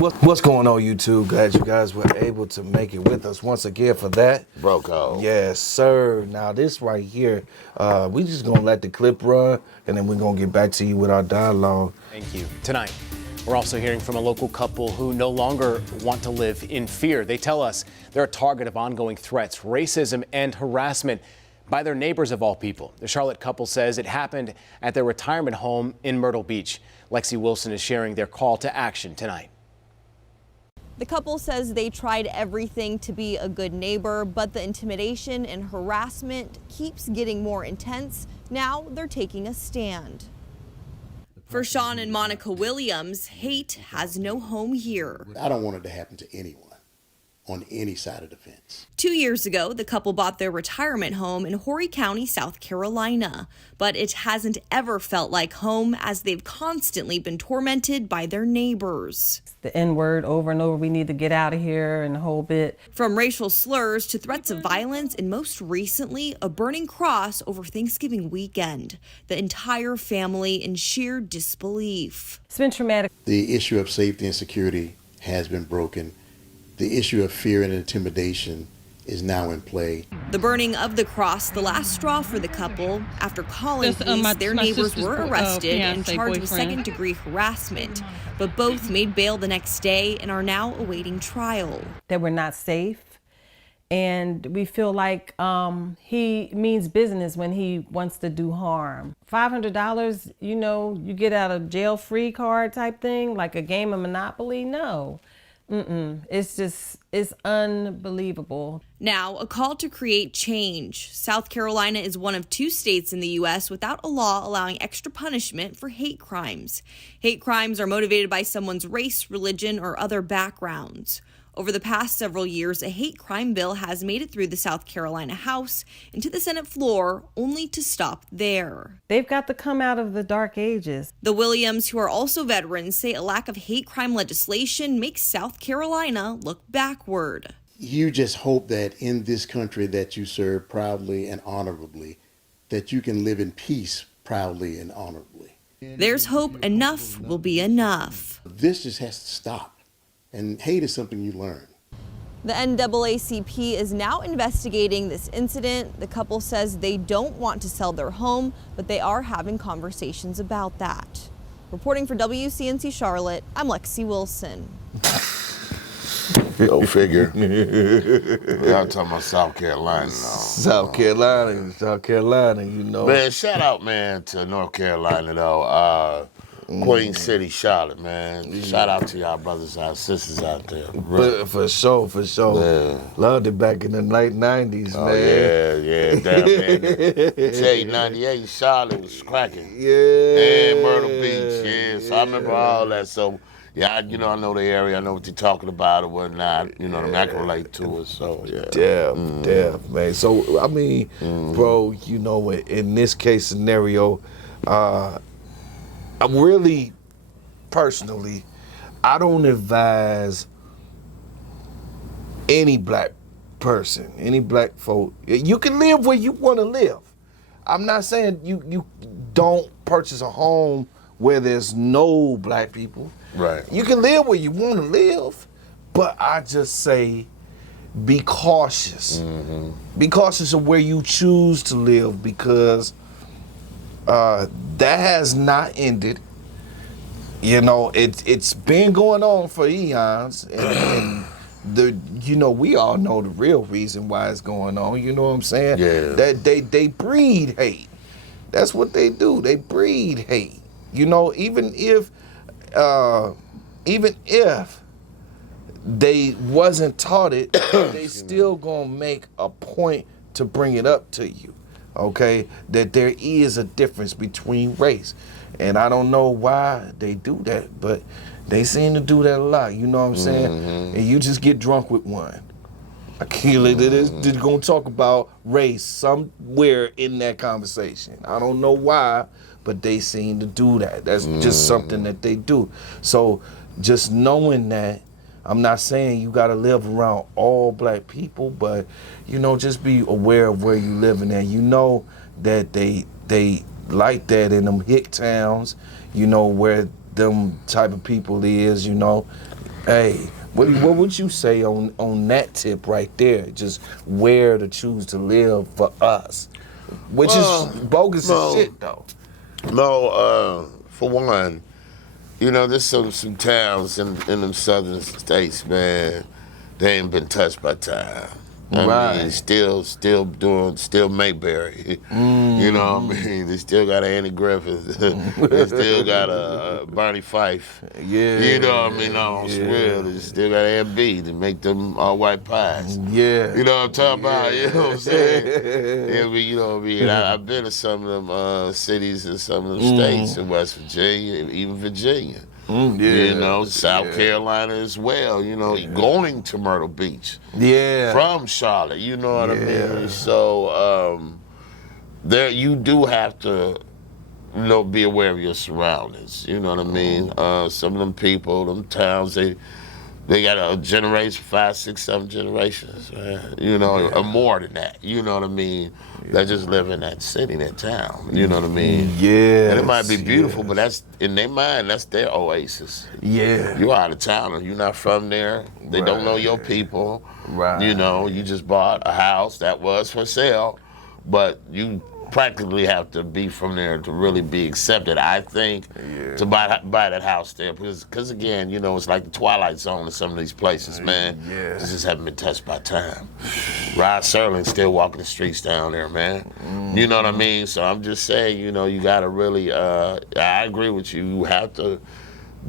What's going on, YouTube? Glad you guys were able to make it with us once again for that. Broco. Yes, sir. Now this right here, we just gonna let the clip run, and then we're gonna get back to you with our dialogue. Thank you. Tonight, we're also hearing from a local couple who no longer want to live in fear. They tell us they're a target of ongoing threats, racism, and harassment by their neighbors of all people. The Charlotte couple says it happened at their retirement home in Myrtle Beach. Lexi Wilson is sharing their call to action tonight. The couple says they tried everything to be a good neighbor, but the intimidation and harassment keeps getting more intense. Now they're taking a stand. For Sean and Monica Williams, hate has no home here. I don't want it to happen to anyone on any side of the fence. 2 years ago, the couple bought their retirement home in Horry County, South Carolina. But it hasn't ever felt like home, as they've constantly been tormented by their neighbors. The N-word over and over, we need to get out of here, and the whole bit. From racial slurs to threats of violence, and most recently, a burning cross over Thanksgiving weekend. The entire family in sheer disbelief. It's been traumatic. The issue of safety and security has been broken. The issue of fear and intimidation is now in play. The burning of the cross, the last straw for the couple. After calling police, their neighbors were arrested and charged with second-degree harassment. But both made bail the next day and are now awaiting trial. That we're not safe, and we feel like he means business when he wants to do harm. $500, you know, you get out of jail free card type thing, like a game of Monopoly? No. It's unbelievable. Now, a call to create change. South Carolina is one of 2 states in the U.S. without a law allowing extra punishment for hate crimes. Hate crimes are motivated by someone's race, religion, or other backgrounds. Over the past several years, a hate crime bill has made it through the South Carolina House and to the Senate floor, only to stop there. They've got to come out of the dark ages. The Williams, who are also veterans, say a lack of hate crime legislation makes South Carolina look backward. You just hope that in this country that you serve proudly and honorably, that you can live in peace proudly and honorably. There's hope enough will be enough. This just has to stop. And hate is something you learn. The NAACP is now investigating this incident. The couple says they don't want to sell their home, but they are having conversations about that. Reporting for WCNC Charlotte, I'm Lexi Wilson. Go figure. Y'all talking about South Carolina now. South Carolina, you know. Man, shout out, man, to North Carolina, though. Queen City, Charlotte, man. Shout out to y'all brothers and sisters out there. But for sure. Yeah. Loved it back in the late 90s, Oh, man. yeah, damn, man. Tell you, 98, Charlotte was cracking. Yeah. And Myrtle Beach, yeah. So I remember all that. So, yeah, I know the area. I know what you're talking about or whatnot. You know, I can relate to it, so, yeah. Damn, man. So, I mean, bro, you know, in this case scenario, I'm really, personally, I don't advise any black person, any black folk. You can live where you want to live. I'm not saying you don't purchase a home where there's no black people. Right. You can live where you want to live, but I just say be cautious. Be cautious of where you choose to live, because that has not ended. You know, it's been going on for eons, and we all know the real reason why it's going on. You know what I'm saying? Yeah. That they breed hate. That's what they do. They breed hate. You know, even if they wasn't taught it, they still gonna make a point to bring it up to you. Okay, that there is a difference between race. And I don't know why they do that, but they seem to do that a lot, you know what I'm saying? And you just get drunk with one. They're gonna talk about race somewhere in that conversation. I don't know why, but they seem to do that. That's just something that they do. So just knowing that, I'm not saying you gotta live around all black people, but just be aware of where you living at. You know that they like that in them hick towns, where them type of people is, Hey, what would you say on that tip right there? Just where to choose to live for us, which is bogus as shit though. No, for one, you know, there's some towns in them southern states, man, they ain't been touched by time. I mean, still Mayberry. You know what I mean? They still got Andy Griffith. They still got a Barney Fife. Yeah. You know what I mean? No, it's real. They still got Aunt B to make them all white pies. Yeah. You know what I'm talking about? You know what I'm saying? Yeah, but you know what I mean? I've been to some of them cities and some of them states in West Virginia, even Virginia. You know, South Carolina as well, you know, going to Myrtle Beach. Yeah. From Charlotte, you know what I mean? So, there you do have to, you know, be aware of your surroundings. You know what I mean? Some of them people, them towns, they got a generation, 5, 6, 7 generations, man. You know, or more than that. You know what I mean? That just live in that city, that town. You know what I mean? Yeah. And it might be beautiful, but that's in their mind. That's their oasis. Yeah. You out of town, you're not from there. They don't know your people. Right. You know, you just bought a house that was for sale, but you practically have to be from there to really be accepted, I think, to buy that house there. Because again, you know, it's like the Twilight Zone in some of these places, man. Yeah. They just haven't been touched by time. Rod Serling still walking the streets down there, man. You know what I mean? So I'm just saying, you know, you got to really, I agree with you. You have to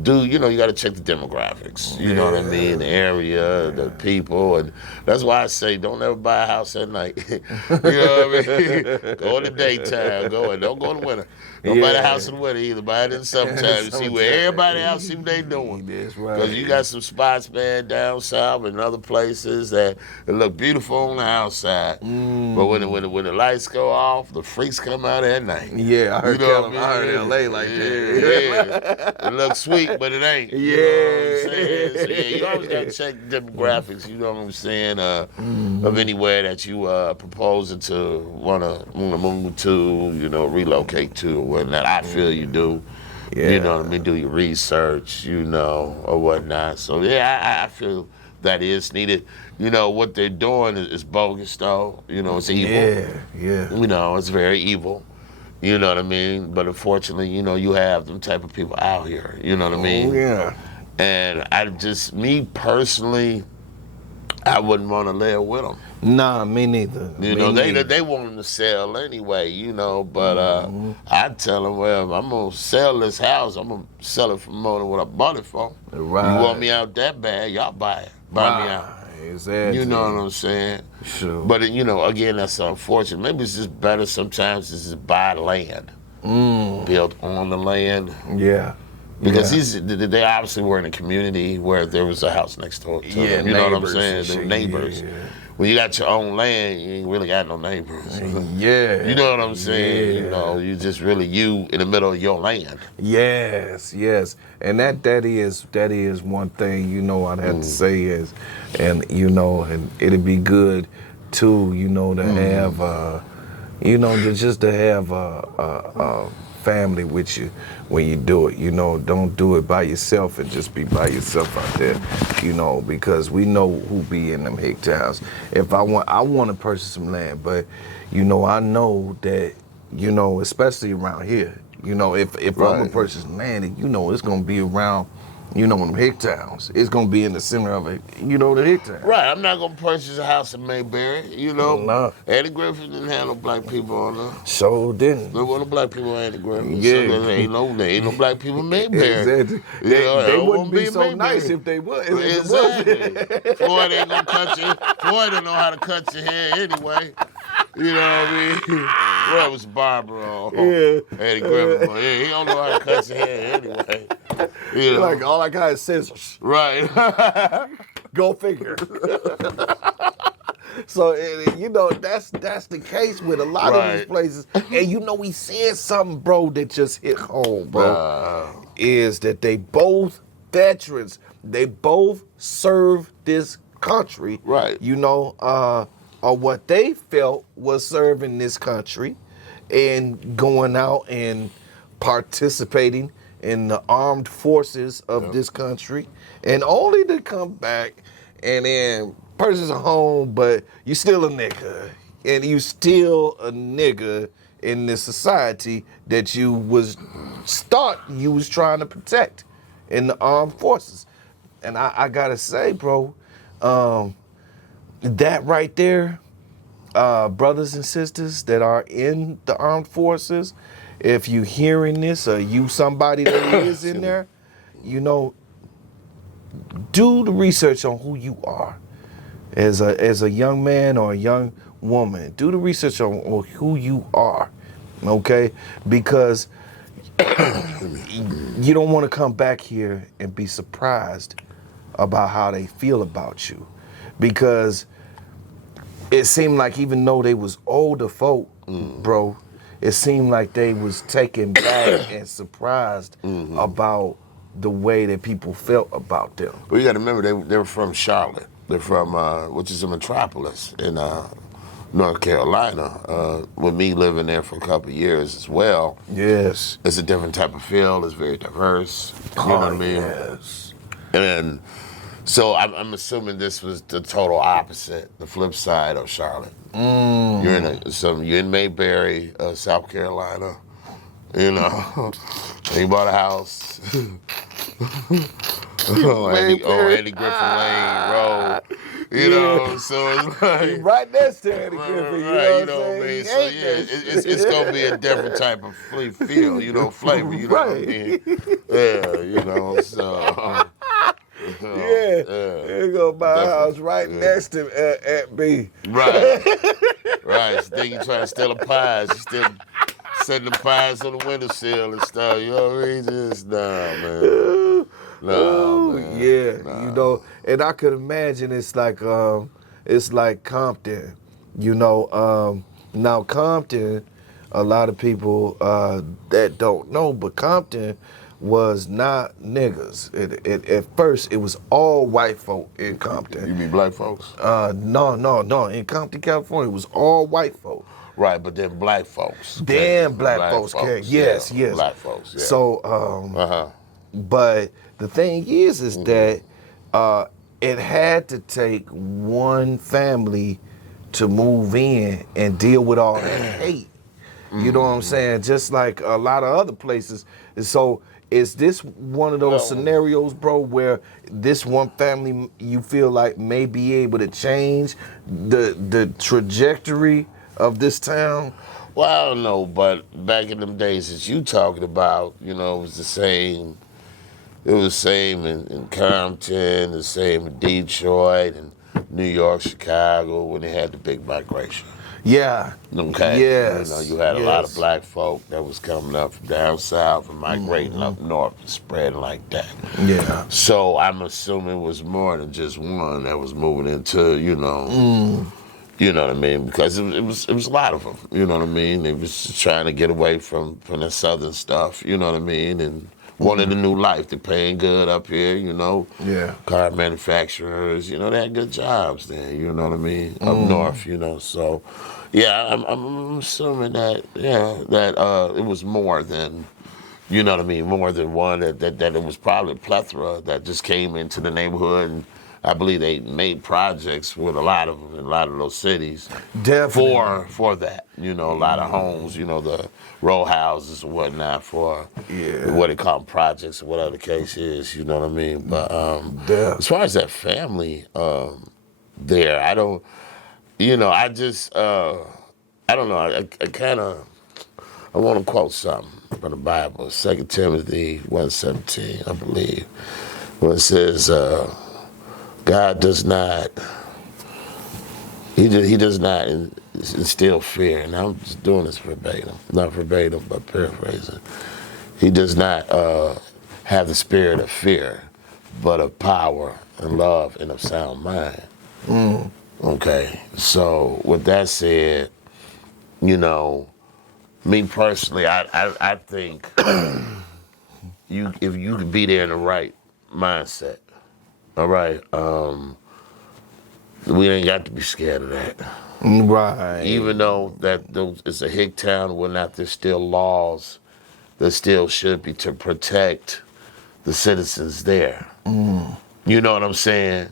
you know, you got to check the demographics. You know what I mean? The area, the people. And that's why I say don't ever buy a house at night. You know what I mean? Go in the daytime. Don't go in the winter. Don't buy the house in the winter either. Buy it in the summertime. You see where everybody else see what they doing. That's right. Because you got some spots, man, down south and other places that look beautiful on the outside. But when the lights go off, the freaks come out at night. Yeah, I heard, You know what I heard mean? LA like that. Yeah. It looks sweet, but it ain't. You know what I'm saying? So, yeah, you always got to check demographics, you know what I'm saying, of anywhere that you proposing to want to move to, you know, relocate to or whatnot. I feel you do. Yeah. You know what I mean? Do your research, you know, or whatnot. So, yeah, I feel that is needed. You know, what they're doing is bogus, though. You know, it's evil. Yeah. You know, it's very evil. You know what I mean? But unfortunately, you know, you have them type of people out here. You know what I mean? Yeah. And me personally, I wouldn't want to live with them. Nah, me neither. You know, they want them to sell anyway, you know, but I tell them, well, I'm going to sell this house. I'm going to sell it for more than what I bought it for. Right. You want me out that bad, y'all buy it. Buy me out. Exactly. You know what I'm saying? Sure. But, you know, again, that's unfortunate. Maybe it's just better sometimes to just buy land. Build on the land. Yeah. Because they obviously were in a community where there was a house next door to them. You know what I'm saying? The neighbors. Yeah. When you got your own land, you ain't really got no neighbors. Yeah. You know what I'm saying? Yeah. You know, you just really you in the middle of your land. Yes. And that is one thing, you know, I'd have to say is, and you know, and it'd be good too, you know, to have you know, to have a family with you when you do it. You know, don't do it by yourself and just be by yourself out there, you know, because we know who be in them hick towns. If I want to purchase some land, but you know, I know that, you know, especially around here, you know, if I'm gonna purchase land, you know, it's gonna be around, you know, them hick towns. It's gonna be in the center of it, you know, the hick town. Right, I'm not gonna purchase a house in Mayberry, you know. No. Eddie Griffin didn't have no black people on there. So didn't. There wasn't no black people on Eddie Griffin. Yeah. So there ain't no black people in Mayberry. Exactly. You know, They it wouldn't be in so Mayberry. nice if they would. Exactly. Floyd ain't gonna cut you. Floyd don't know how to cut your hair anyway. You know what I mean? Well, it was barber on Eddie Griffin. He don't know how to cut your hair anyway. You know? Like, all I got is scissors. Right. Go figure. So, you know, that's the case with a lot of these places. And you know, we said something, bro, that just hit home, bro. Is that they both veterans. They both served this country. Right. You know, or what they felt was serving this country and going out and participating in the armed forces of this country, and only to come back and then person's home, but you still a nigga, and you still a nigga in this society that you was thought you was trying to protect in the armed forces. And I gotta say, bro, that right there, brothers and sisters that are in the armed forces, if you hearing this or you somebody that is in there, you know, do the research on who you are as a young man or a young woman. Do the research on who you are, okay? Because you don't want to come back here and be surprised about how they feel about you, because it seemed like even though they was older folk, bro, it seemed like they was taken back and surprised about the way that people felt about them. Well, you got to remember they were from Charlotte. They're from which is a metropolis in North Carolina. With me living there for a couple of years as well. Yes. It's a different type of feel. It's very diverse. You know what I mean? Yes. And so I'm assuming this was the total opposite, the flip side of Charlotte. You're in Mayberry, South Carolina. You know, and you bought a house. Andy Griffin Lane Road. You know, so it's like right next to Andy Griffin, you know what I mean? So yeah, it's gonna be a different type of feel, you know, flavor, you know what I mean? Yeah, you know, so you're gonna buy a house right next to Aunt B. Right. Right. So then you try to steal the pies, you still setting the pies on the windowsill and stuff, you know what I mean? Just man. Man. Yeah, you know, and I could imagine it's like Compton, you know. Now Compton, a lot of people that don't know, but Compton was not niggas. At first, it was all white folk in Compton. You mean black folks? No. In Compton, California, it was all white folk. Right, but then black folks. Then black folks came. Yes. Black folks, yeah. So, but the thing is that it had to take one family to move in and deal with all that hate. You know what I'm saying? Just like a lot of other places. And so is this one of those scenarios, bro, where this one family you feel like may be able to change the trajectory of this town? Well, I don't know, but back in them days that you talking about, you know, it was the same. It was the same in Compton, the same in Detroit and New York, Chicago, when they had the big migration. Yeah. Okay. Yes. You know, you had a lot of black folk that was coming up from down south and migrating up north and spreading like that. Yeah. So I'm assuming it was more than just one that was moving into, you know. You know what I mean? Because it was a lot of them. You know what I mean? They was just trying to get away from the southern stuff. You know what I mean? And wanted a new life. They're paying good up here. You know. Yeah. Car manufacturers. You know, they had good jobs there. You know what I mean? Up north. You know. So, yeah, I'm assuming that it was more than. You know what I mean? More than one. That it was probably a plethora that just came into the neighborhood. And I believe they made projects with a lot of them in a lot of those cities. Definitely. For that. You know, a lot of homes, you know, the row houses and whatnot for what they call them, projects or whatever the case is, you know what I mean? But as far as that family there, I don't, you know, I just, I don't know, I kind of, I want to quote something from the Bible, 2 Timothy 1:17, I believe, where it says, God does not, he does not instill fear, and I'm just doing this verbatim, not verbatim, but paraphrasing. He does not have the spirit of fear, but of power and love and of sound mind. Okay, so with that said, you know, me personally, I think if you could be there in the right mindset, all right, we ain't got to be scared of that. Right. Even though it's a hick town, whatnot, there's still laws there still should be to protect the citizens there. You know what I'm saying?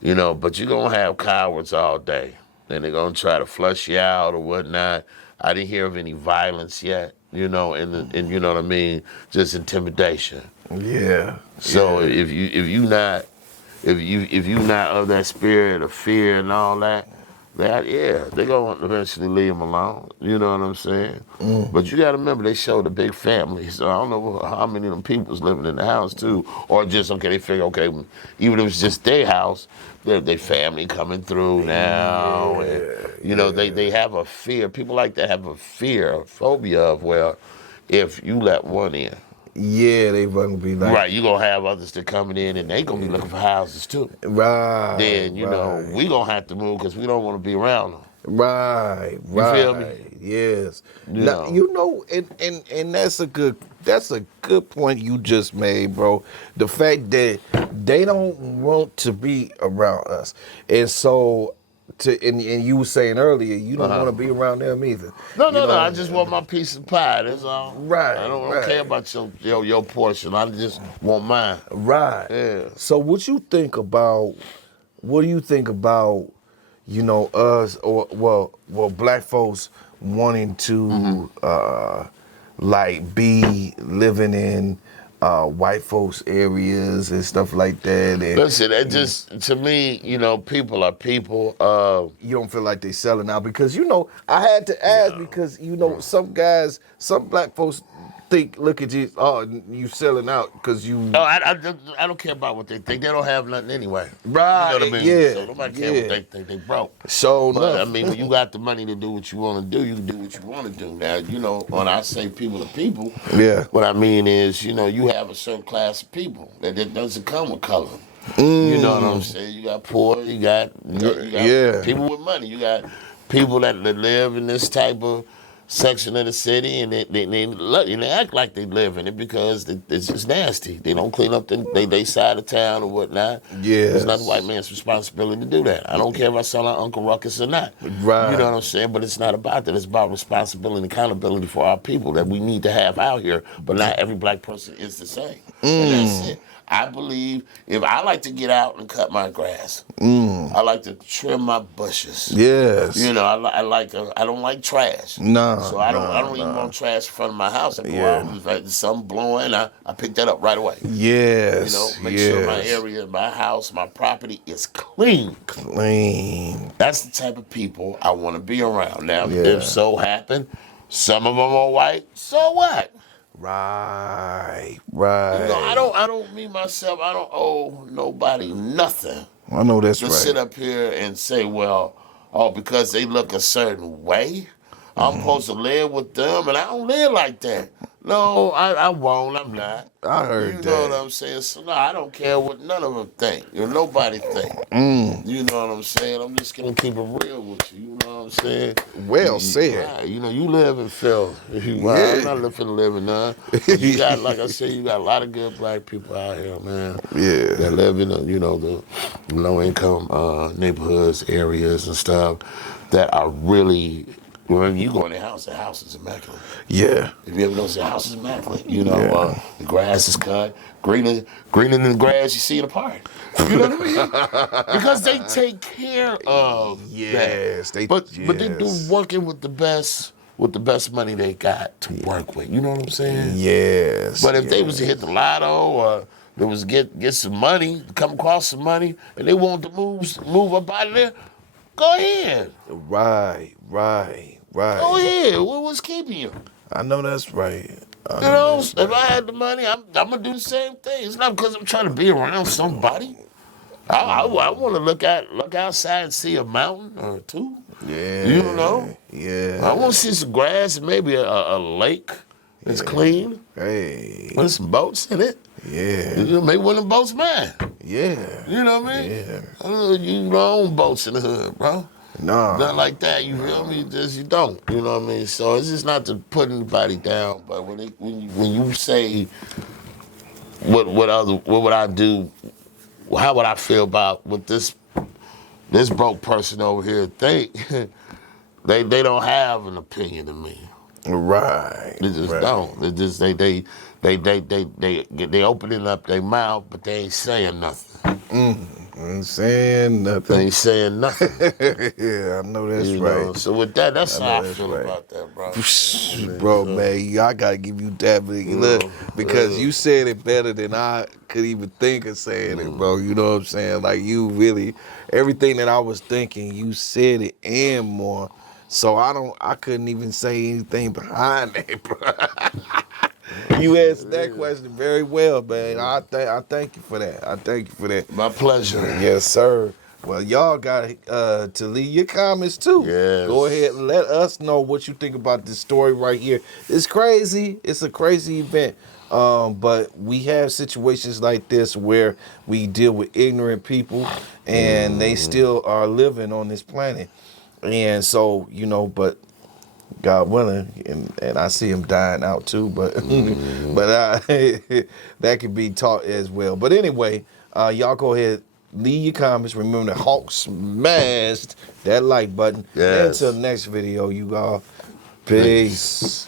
You know, but you're going to have cowards all day. And they're going to try to flush you out or whatnot. I didn't hear of any violence yet, you know, and you know what I mean? Just intimidation. Yeah. So if you not of that spirit of fear and all that, they're gonna eventually leave them alone. You know what I'm saying? But you gotta remember they showed a big family, so I don't know how many of them people's living in the house too, or just they figure even if it's just their house, their family coming through now, and you know they have a fear. People like that have a phobia of if you let one in. Yeah, they gonna be like Right, you gonna have others that coming in and they gonna be looking for houses too. right. Then you know we gonna have to move because we don't want to be around them. Right. You feel me? Yes. You Now, know. you know, and that's a good point you just made, bro. The fact that they don't want to be around us, and so. And you were saying earlier, you don't want to be around them either. No, You know? I just want my piece of pie. That's all. Right, I don't right. care about your portion. I just want mine. Right. Yeah. So what do you think about, you know, us or black folks wanting to like be living in white folks areas and stuff like that? And Listen, it just to me, you know, people are people. you don't feel like they selling out because, you know, I had to ask because, you know, some black folks look at you, you selling out because you. Oh, I don't care about what they think. They don't have nothing anyway. Right, You know what I mean? yeah, So nobody care what they think. They broke. So But I enough. mean, when you got the money to do what you want to do, you can do what you want to do. Now, you know, when I say people to people, Yeah. what I mean is, you know, you have a certain class of people that doesn't come with color. You know what I'm saying? You got poor, you got Yeah. people with money, you got people that live in this type of section of the city, and they act like they live in it because it's just nasty. They don't clean up they side of town or whatnot. Yes. It's not the white man's responsibility to do that. I don't care if I sound like Uncle Ruckus or not. Right. You know what I'm saying? But it's not about that. It's about responsibility and accountability for our people that we need to have out here. But not every black person is the same. And that's it. I believe if I like to get out and cut my grass, I like to trim my bushes. Yes. You know, I don't like trash. No, So I don't even want trash in front of my house. I go out and if there's something blowing, I pick that up right away. Yes. You know, make sure my area, my house, my property is clean. Clean. That's the type of people I want to be around. Now, if so happen, some of them are white, so what? Right. You know, I don't mean myself, I don't owe nobody nothing. I know that's To right. sit up here and say, well, because they look a certain way, I'm supposed to live with them, and I don't live like that. No, I won't. I'm not. I heard You that. know what I'm saying? So, no, I don't care what none of them think. You know, nobody think. You know what I'm saying? I'm just going to keep it real with you. You know what I'm saying? Well said. Right. You know, you live in Phil. I'm not living to live in none. You got, like I said, you got a lot of good black people out here, man. Yeah. That live in, the low-income neighborhoods, areas and stuff that are really... When you go in the house is immaculate. Yeah. If you ever notice, the house is immaculate. You know, the grass is cut, greener than the grass you see in the park. You know what I mean? Because they take care of that. But they do working with the best money they got to work with. You know what I'm saying? Yes. But if they was to hit the lotto or they was to get some money, come across some money, and they wanted to move up out of there, go ahead. Right. Go ahead. What's keeping you? I know that's right. You know, if I had the money, I'm gonna do the same thing. It's not because I'm trying to be around somebody. I want to look outside and see a mountain or two. Yeah. You know. Yeah. I want to see some grass and maybe a lake that's clean. Hey. With some boats in it. Yeah. You know, maybe one of them boats mine. Yeah. You know what I mean? Yeah. I don't know, you don't own boats in the hood, bro. Nah. Not like that, you feel me? You don't, you know what I mean? So it's just not to put anybody down, but when you say what would I do, how would I feel about what this broke person over here think, they don't have an opinion of me. Right. They just right. don't. They just they opening up their mouth, but they ain't saying nothing. Ain't saying They nothing. ain't saying nothing. Yeah, I know that's You right. know. So with that, that's I how know I that's feel right. about that, bro. Bro, man, I gotta give you that, look, because you said it better than I could even think of saying it, bro. You know what I'm saying? Like, you really, everything that I was thinking, you said it and more. So I couldn't even say anything behind that, bro. You answered that question very well, man. I thank you for that. I thank you for that. My pleasure. Yes, sir. Well, y'all got to leave your comments too. Yes. Go ahead and let us know what you think about this story right here. It's crazy. It's a crazy event. But we have situations like this where we deal with ignorant people and they still are living on this planet. And so, but God willing, and I see him dying out too, but that could be taught as well. But anyway, y'all go ahead, leave your comments. Remember to Hawk smashed that like button. Yes. Until next video, you all. Peace.